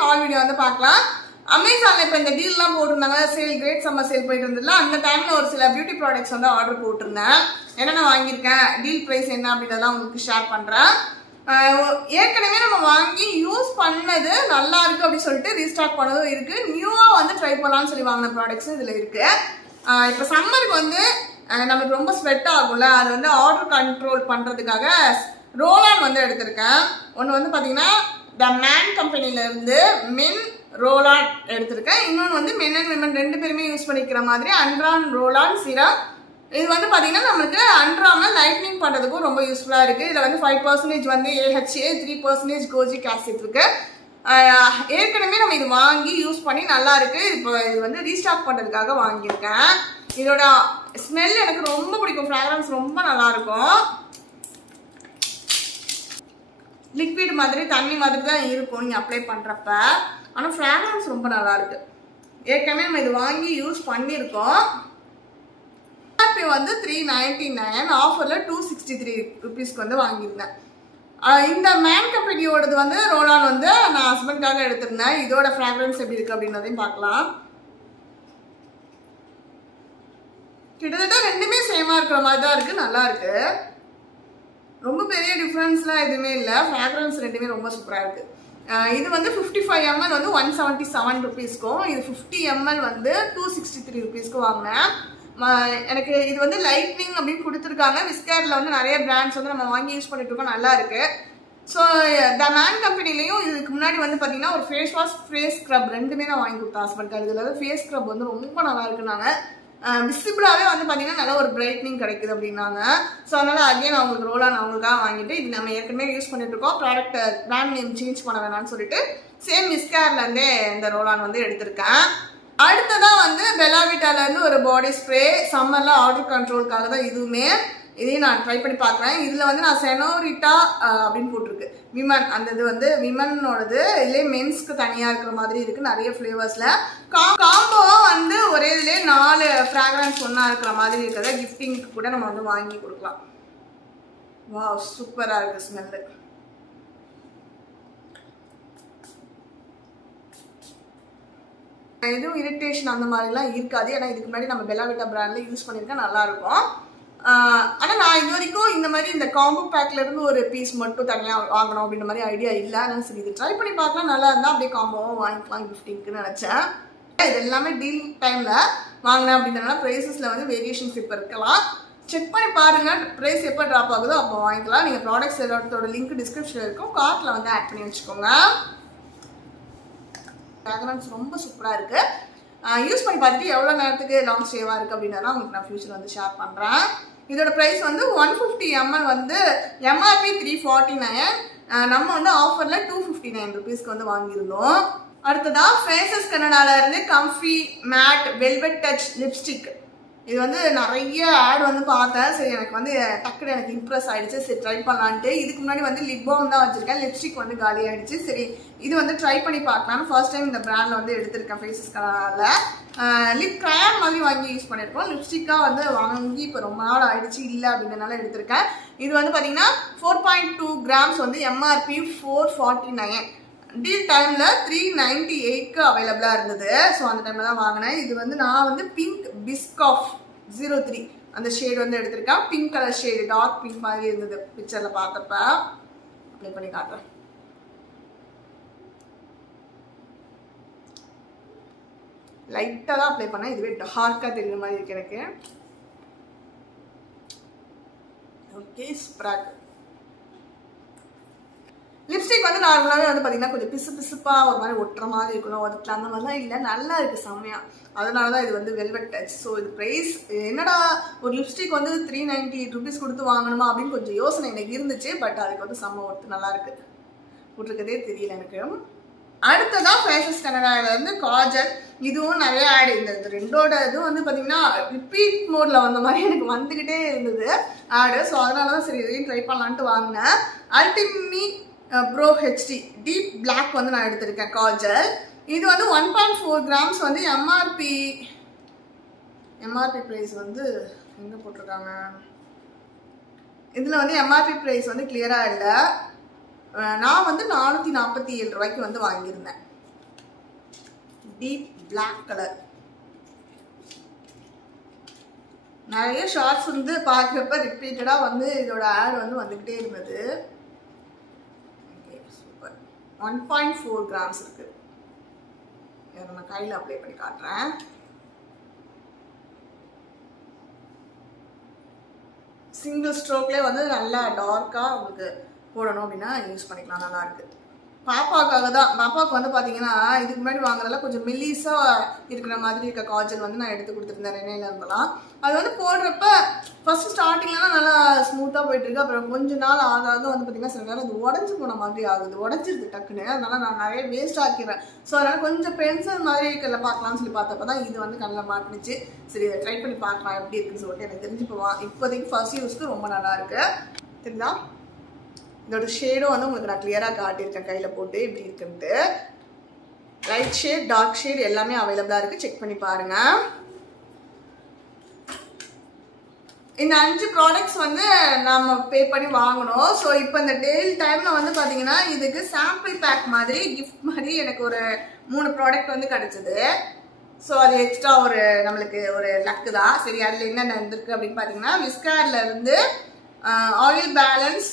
Hall video வந்து பார்க்கலாம். அமேசான்ல இப்போ இந்த டீல்லாம் போட்டிருந்தாங்க, சேல் கிரேட் சம்மர் சேல் போயிட்டு இருந்ததுல அந்த டைம்ல ஒரு சில பியூட்டி ப்ராடக்ட்ஸ் வந்து ஆர்டர் போட்டிருந்தேன். என்னென்ன வாங்கியிருக்கேன், டீல் ப்ரைஸ் என்ன அப்படின்றதெல்லாம் உங்களுக்கு ஷேர் பண்றேன். ஏற்கனவே நம்ம வாங்கி யூஸ் பண்ணது நல்லா இருக்கு அப்படின்னு சொல்லிட்டு ரீஸ்டாக் பண்ணதும் இருக்கு. நியூவா வந்து ட்ரை பண்ணலாம்னு சொல்லி வாங்கின ப்ராடக்ட்ஸும் இதுல இருக்கு. இப்போ சம்மருக்கு வந்து நமக்கு ரொம்ப ஸ்வெட் ஆகும்ல, அது வந்து ஆர்டர் கண்ட்ரோல் பண்றதுக்காக ரோலான் வந்து எடுத்திருக்கேன். ஒன்று வந்து பாத்தீங்கன்னா த மேன் கம்பெனில இருந்து மென் ரோலான் எடுத்திருக்கேன். இன்னொன்று வந்து மென் அண்ட் விமன் ரெண்டு பேருமே யூஸ் பண்ணிக்கிற மாதிரி அண்ட்ரான் ரோலான் சிரம். இது வந்து பாத்தீங்கன்னா நம்மளுக்கு அண்ட்ராம லைட்னிங் பண்றதுக்கும் ரொம்ப யூஸ்ஃபுல்லா இருக்கு. இதுல வந்து 5% வந்து AHA, 3% கோஜிக் ஆசிட் இருக்கு. ஏற்கனவே நம்ம இது வாங்கி யூஸ் பண்ணி நல்லா இருக்கு. இப்போ இது வந்து ரீஸ்டாக் பண்றதுக்காக வாங்கியிருக்கேன். இதோட ஸ்மெல் எனக்கு ரொம்ப பிடிக்கும், ஃப்ராக்ரன்ஸ் ரொம்ப நல்லா இருக்கும். லிக்விட் மாதிரி தண்ணி மாதிரி தான் இருக்கும் நீங்க அப்ளை பண்றப்ப, ஆனா ஃப்ராக்ரன்ஸ் ரொம்ப நல்லா இருக்கு. ஏற்கனவே நம்ம இது வாங்கி யூஸ் பண்ணியிருக்கோம். வந்து 399, ஆஃபர்ல 263 ருபீஸ்க்கு வந்து வாங்கியிருந்தேன். இந்த மேன் கம்பெனியோடது வந்து ரோலான் வந்து நான் ஹஸ்பண்ட்காக எடுத்திருந்தேன். இதோட ஃப்ராக்ரன்ஸ் எப்படி இருக்கு அப்படின்றதையும் பார்க்கலாம். கிட்டத்தட்ட ரெண்டுமே சேமா இருக்கிற மாதிரி தான் இருக்கு, நல்லா இருக்கு. ரொம்ப பெரிய டிஃபரன்ஸ்லாம் எதுவுமே இல்லை, ஃப்ராக்ரன்ஸ் ரெண்டுமே ரொம்ப சூப்பரா இருக்கு. இது வந்து 55 ml வந்து 177 ருபீஸ்க்கும், இது 50 ml வந்து 263 ருபீஸ்க்கும் வாங்கினேன். எனக்கு இது வந்து லைட்னிங் அப்படின்னு கொடுத்துருக்காங்க. விஸ்கேர்ல வந்து நிறைய பிராண்ட்ஸ் வந்து நம்ம வாங்கி யூஸ் பண்ணிட்டு இருக்கோம், நல்லா இருக்கு. ஸோ த மேன் கம்பெனிலையும் இதுக்கு முன்னாடி வந்து பார்த்தீங்கன்னா ஒரு ஃபேஸ் வாஷ், ஃபேஸ் ஸ்க்ரப் ரெண்டுமே நான் வாங்கி கொடுத்தேன் ஹஸ்பண்ட். இதுல வந்து ஃபேஸ் ஸ்க்ரப் வந்து ரொம்ப நல்லா இருக்குனாங்க. விசிபிளாவே வந்து பார்த்தீங்கன்னா நல்ல ஒரு பிரைட்னிங் கிடைக்குது அப்படின்னாங்க. ஸோ அதனால அகைன் அவங்களுக்கு ரோலான் அவங்களுக்காக வாங்கிட்டு, இது நம்ம ஏற்கனவே யூஸ் பண்ணிட்டு இருக்கோம், ப்ராடக்ட் பிராண்ட் நேம் சேஞ்ச் பண்ண வேணாம்னு சொல்லிட்டு சேம் விஸ்கேர்ல இருந்தே இந்த ரோலான் வந்து எடுத்திருக்கேன். அடுத்ததான் வந்து பெலாவிட்டால இருந்து ஒரு பாடி ஸ்ப்ரே, சம்மர்ல ஆர்டர் கண்ட்ரோலுக்காக தான் இதுவுமே. இதையும் நான் ட்ரை பண்ணி பார்க்குறேன். இதுல வந்து நான் செனோரிட்டா அப்படின்னு போட்டிருக்கு, விமன். அந்த இது வந்து விமனோடது, இதுலேயே மென்ஸ்க்கு தனியா இருக்கிற மாதிரி இருக்கு நிறைய ஃபிளேவர்ஸ்ல. காம்போவா வந்து ஒரே இதுலேயே 4 ஃப்ராக்ரன்ஸ் ஒன்னா இருக்கிற மாதிரி இருக்கிறத கிஃப்டிங்க்கு கூட நம்ம வந்து வாங்கி கொடுக்கலாம். வாவ், சூப்பரா இருக்கு ஸ்மெல்லு. எதுவும் இரிட்டேஷன் அந்த மாதிரிலாம் இருக்காது. ஏன்னா இதுக்கு முன்னாடி நம்ம பெலாவிட்டா பிராண்ட்ல யூஸ் பண்ணியிருக்கேன், நல்லா இருக்கும். ஆனால் நான் இது வரைக்கும் இந்த மாதிரி இந்த காம்போ பேக்ல இருந்து ஒரு பீஸ் மட்டும் தனியாக வாங்கணும் அப்படின்ற மாதிரி ஐடியா இல்லை. அதனால சரி இது ட்ரை பண்ணி பார்க்கலாம், நல்லா இருந்தால் அப்படியே காம்போவும் வாங்கிக்கலாம் கிஃப்டிங்க்குன்னு நினச்சேன். இது எல்லாமே டீல் டைம்ல வாங்கினேன் அப்படின்றனால ப்ரைஸஸ்ல வந்து வேரியேஷன்ஸ் இப்போ இருக்கலாம். செக் பண்ணி பாருங்க, ப்ரைஸ் எப்போ ட்ராப் ஆகுதோ அப்போ வாங்கிக்கலாம். நீங்கள் ப்ராடக்ட்ஸ் எல்லாத்தோட லிங்க் டிஸ்கிரிப்ஷனில் இருக்கும், கார்ட்டில் வந்து ஆட் பண்ணி வச்சுக்கோங்க. ஃப்ராக்ரன்ஸ் ரொம்ப சூப்பரா இருக்கு. யூஸ் பண்ணி பார்த்துட்டு எவ்வளோ நேரத்துக்கு லாங் ஸ்டேவா இருக்கு அப்படின்னா உங்களுக்கு நான் ஃபியூச்சர் வந்து ஷேர் பண்றேன். இதோட பிரைஸ் வந்து 150 ml வந்து MRP 349, நம்ம வந்து ஆஃபர்ல 259 ருபீஸ்க்கு வந்து வாங்கியிருந்தோம். அடுத்ததா ஃபேஸஸ் கனடால இருந்து comfy matte velvet touch lipstick. இது வந்து நிறைய ஆட் வந்து பார்த்தேன். சரி எனக்கு வந்து டக்குனு எனக்கு இம்ப்ரெஸ் ஆயிடுச்சு, சரி ட்ரை பண்ணலான்ட்டு. இதுக்கு முன்னாடி வந்து லிப் பாம் தான் வச்சிருக்கேன், லிப்ஸ்டிக் வந்து காலி ஆயிடுச்சு. சரி இது வந்து ட்ரை பண்ணி பார்க்கலாம்னு ஃபர்ஸ்ட் டைம் இந்த பிராண்ட்ல வந்து எடுத்திருக்கேன். ஃபேஸஸ் கனடால லிப் க்ரையான் மாதிரி வாங்கி யூஸ் பண்ணியிருக்கோம், லிப்ஸ்டிக்கா வந்து வாங்கி இப்போ ரொம்ப நாள் ஆயிடுச்சு இல்லை அப்படின்றனால எடுத்திருக்கேன். இது வந்து பார்த்தீங்கன்னா 4.2 கிராம்ஸ் வந்து MRP 449, டீல் டைம்ல 398க்கு அவைலபிளா இருந்தது. ஸோ அந்த டைம்ல தான் வாங்கினேன். இது வந்து நான் வந்து பிங்க் பிஸ்காஃப் 03 அந்த ஷேட் வந்து எடுத்திருக்கேன். Pink colour shade, dark pink மாதிரி இருந்தது பிக்சர்ல பார்த்தப்ப. அப்ளை பண்ணி காட்டுறேன். லைட்டா தான் அப்ளை பண்ணேன், இதுவே டார்க்கா தெரியுற மாதிரி இருக்கு எனக்கு. ஓகே, ஸ்ப்ராக் லிப்ஸ்டிக் வந்து நார்மலாகவே வந்து பார்த்தீங்கன்னா கொஞ்சம் பிசு பிசுப்பா ஒரு மாதிரி ஒட்டுற மாதிரி இருக்கணும், ஒதுக்கலாம் அந்த மாதிரிலாம் இல்லை, நல்லா இருக்கு செம்மையா. அதனால தான் இது வந்து வெல்வெட் டச். ஸோ இது ப்ரைஸ் என்னடா ஒரு லிப்ஸ்டிக் வந்து 398 ருபீஸ் கொடுத்து வாங்கணுமா அப்படின்னு கொஞ்சம் யோசனை எனக்கு இருந்துச்சு. பட் அதுக்கு வந்து செம்ம ஒர்த்து, நல்லா இருக்கு, போட்டிருக்கதே தெரியல எனக்கு. அடுத்ததான் ஃபேஷஸ் கனடால இருந்து காஜல். இதுவும் நிறைய ஆட், இந்த ரெண்டோட இதுவும் வந்து பார்த்தீங்கன்னா ரிப்பீட் மோட்ல வந்த மாதிரி எனக்கு வந்துகிட்டே இருந்தது ஆடு. ஸோ அதனால தான் சரி இதையும் ட்ரை பண்ணலான்ட்டு வாங்கினேன். அல்டிமி ப்ரோ ஹெச்டி டீப் பிளாக் வந்து நான் எடுத்திருக்கேன் காஜல். இது வந்து 1.4 கிராம்ஸ் வந்து எம்ஆர்பி பிரைஸ் வந்து எங்க போட்டிருக்காங்க, இதுல வந்து எம்ஆர்பி பிரைஸ் வந்து கிளியரா இல்லை. நான் வந்து 447 ரூபாய்க்கு வந்து வாங்கியிருந்தேன். Deep black colour. நிறைய ஷார்ட்ஸ் வந்து பார்க்குறப்ப ரிப்பீட்டடாக வந்து இதோட ஆட் வந்து வந்துக்கிட்டே இருந்தது. Okay super. 1.4 கிராம்ஸ் இருக்குது. இதை நான் கையில் அப்ளை பண்ணி காட்டுறேன். சிங்கிள் ஸ்ட்ரோக்லேயே வந்து நல்லா டார்க்காக உங்களுக்கு போடணும் அப்படின்னா யூஸ் பண்ணிக்கலாம். நல்லாயிருக்கு. பாப்பாவுக்காக தான். பாப்பாவுக்கு வந்து பார்த்தீங்கன்னா இதுக்கு முன்னாடி வாங்குறதெல்லாம் கொஞ்சம் மெல்லிஸாக இருக்கிற மாதிரி இருக்க காஜல் வந்து நான் எடுத்து கொடுத்துருந்தேன் ரெனையில் இருந்தெல்லாம். அது வந்து போடுறப்ப ஃபஸ்ட்டு ஸ்டார்டிங்லாம் நல்லா ஸ்மூத்தாக போயிட்டுருக்கு. அப்புறம் கொஞ்ச நாள் ஆக ஆக வந்து பார்த்தீங்கன்னா சில நேரம் அது உடஞ்சி போன மாதிரி ஆகுது. உடஞ்சிருது டக்குன்னு. அதனால நான் நிறைய வேஸ்ட் ஆக்கிறேன். ஸோ அதனால் கொஞ்சம் பென்சில் மாதிரி இருக்கிற பார்க்கலாம்னு சொல்லி பார்த்தப்ப தான் இது வந்து கண்ணில் மாட்டினுச்சு. சரி இதை ட்ரை பண்ணி பார்க்கலாம் எப்படி இருக்குன்னு சொல்லிட்டு எனக்கு தெரிஞ்சு போவான். இப்போதைக்கு ஃபர்ஸ்ட் யூஸ்க்கு ரொம்ப நல்லா இருக்கு. தெரியுதா? இதோட ஷேடும் வந்து உங்களுக்கு நான் கிளியராக காட்டியிருக்கேன் கையில் போட்டு எப்படி இருக்குன்ட்டு. லைட் ஷேட் டார்க் ஷேட் எல்லாமே அவைலபிளாக இருக்குது. செக் பண்ணி பாருங்கள். இந்த 5 ப்ராடக்ட்ஸ் வந்து நம்ம பே பண்ணி வாங்கணும். ஸோ இப்போ இந்த டெய்லி டைமில் வந்து பார்த்தீங்கன்னா இதுக்கு சாம்பிள் பேக் மாதிரி கிஃப்ட் மாதிரி எனக்கு ஒரு 3 ப்ராடக்ட் வந்து கிடச்சிது. ஸோ அது எக்ஸ்ட்ரா ஒரு நம்மளுக்கு ஒரு லக்கு தான். சரி அதில் என்னென்ன இருந்திருக்கு அப்படின்னு பார்த்தீங்கன்னா விஸ்கார்லேருந்து ஆயில் பேலன்ஸ்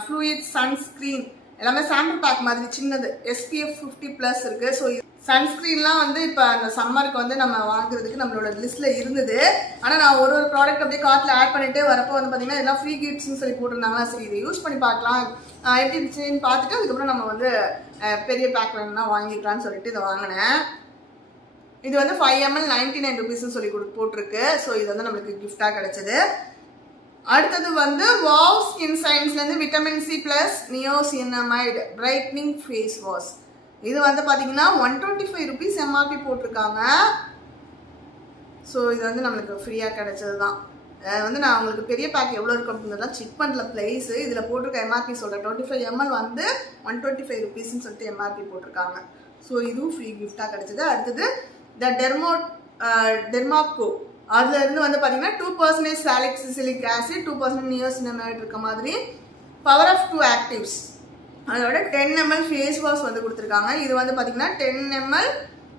ஃப்ளூயிட் சன்ஸ்க்ரீன் எல்லாமே சாம்பிள் பேக் மாதிரி சின்னது. SPF 50+ இருக்குது. ஸோ சன்ஸ்க்ரீன்லாம் வந்து இப்போ அந்த சம்மருக்கு வந்து நம்ம வாங்குறதுக்கு நம்மளோட லிஸ்ட்டில் இருந்தது. ஆனால் நான் ஒரு ப்ராடக்ட் அப்படியே கார்ட்டில் ஆட் பண்ணிகிட்டே வரப்போ வந்து பார்த்தீங்கன்னா இதெல்லாம் ஃப்ரீ கிஃப்ட்ஸ்ன்னு சொல்லி போட்டிருந்தாங்கன்னா சரி இதை யூஸ் பண்ணி பார்க்கலாம் எப்படி இருந்துச்சுன்னு பார்த்துட்டு அதுக்கப்புறம் நம்ம வந்து பெரிய பேக் வேணும்னா வாங்கிக்கலாம்னு சொல்லிட்டு இதை வாங்கினேன். இது வந்து 5 ml 99 rupees சொல்லி போட்டிருக்கு. ஸோ இது வந்து நம்மளுக்கு கிஃப்டாக கிடைச்சது. அடுத்தது வந்து வாவ் ஸ்கின் சயின்ஸ்லேருந்து vitamin C+ niacinamide brightening face wash. இது வந்து பார்த்தீங்கன்னா 125 rupees MRP போட்டிருக்காங்க. ஸோ இது வந்து நம்மளுக்கு ஃப்ரீயாக கிடைச்சது தான். வந்து நான் உங்களுக்கு பெரிய பேக் எவ்வளோ இருக்கு அப்படின்றதெல்லாம் செக் பண்ணல ப்ரைஸு. இதில் போட்டிருக்க MRP சொல்கிறேன். 25 ml வந்து 125 rupeesன்னு சொல்லிட்டு MRP போட்டிருக்காங்க. ஸோ இதுவும் ஃப்ரீ கிஃப்டாக கிடைச்சது. அடுத்தது த டெர்மாக்கோ அதுல இருந்து வந்து பாத்தீங்கன்னா 2% சாலிசிலிக் ஆசிட் 2% நியோசினமைடு இருக்க மாதிரி பவர் ஆஃப் 2 ஆக்டிவ்ஸ் அதோட 10 ml ஃபேஸ் வாஷ் வந்து கொடுத்துருக்காங்க. இது வந்து பாத்தீங்கன்னா 10 ml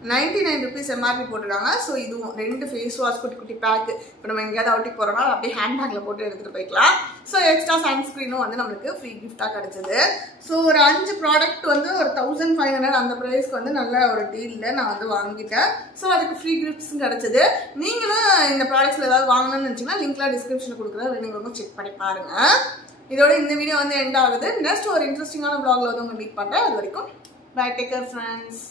99 rupees MRP போட்டிருக்காங்க. ஸோ இதுவும் 2 ஃபேஸ் வாஷ் குட்டி குட்டி பேக். இப்போ நம்ம எங்கேயாவது அவுட்டிங் போகிறோம்னா அப்படியே ஹேண்ட்பேக்கில் போட்டு எடுத்துகிட்டு போய்க்கலாம். ஸோ எக்ஸ்ட்ரா சன்ஸ்க்ரீனும் வந்து நம்மளுக்கு ஃப்ரீ கிஃப்டாக கிடச்சிது. ஸோ ஒரு 5 ப்ராடக்ட் வந்து ஒரு 1500 அந்த ப்ரைஸ்க்கு வந்து நல்ல ஒரு டீலில் நான் வந்து வாங்கிட்டேன். ஸோ அதுக்கு ஃப்ரீ கிஃப்ட்ஸும் கிடச்சிது. நீங்களும் இந்த ப்ராடக்ட்ஸில் ஏதாவது வாங்கணும்னு நினச்சிங்கன்னா லிங்க்லாம் டிஸ்கிரிப்ஷனில் கொடுக்குறேன். வேணுங்கிறவங்க செக் பண்ணி பாருங்கள். இதோட இந்த வீடியோ வந்து எண்ட் ஆகுது. நெக்ஸ்ட் ஒரு இன்ட்ரெஸ்டிங்கான வ்ளாகில் வந்து உங்களை மீட் பண்ணுறேன். அது வரைக்கும் பை, டேக் கேர் ஃப்ரெண்ட்ஸ்.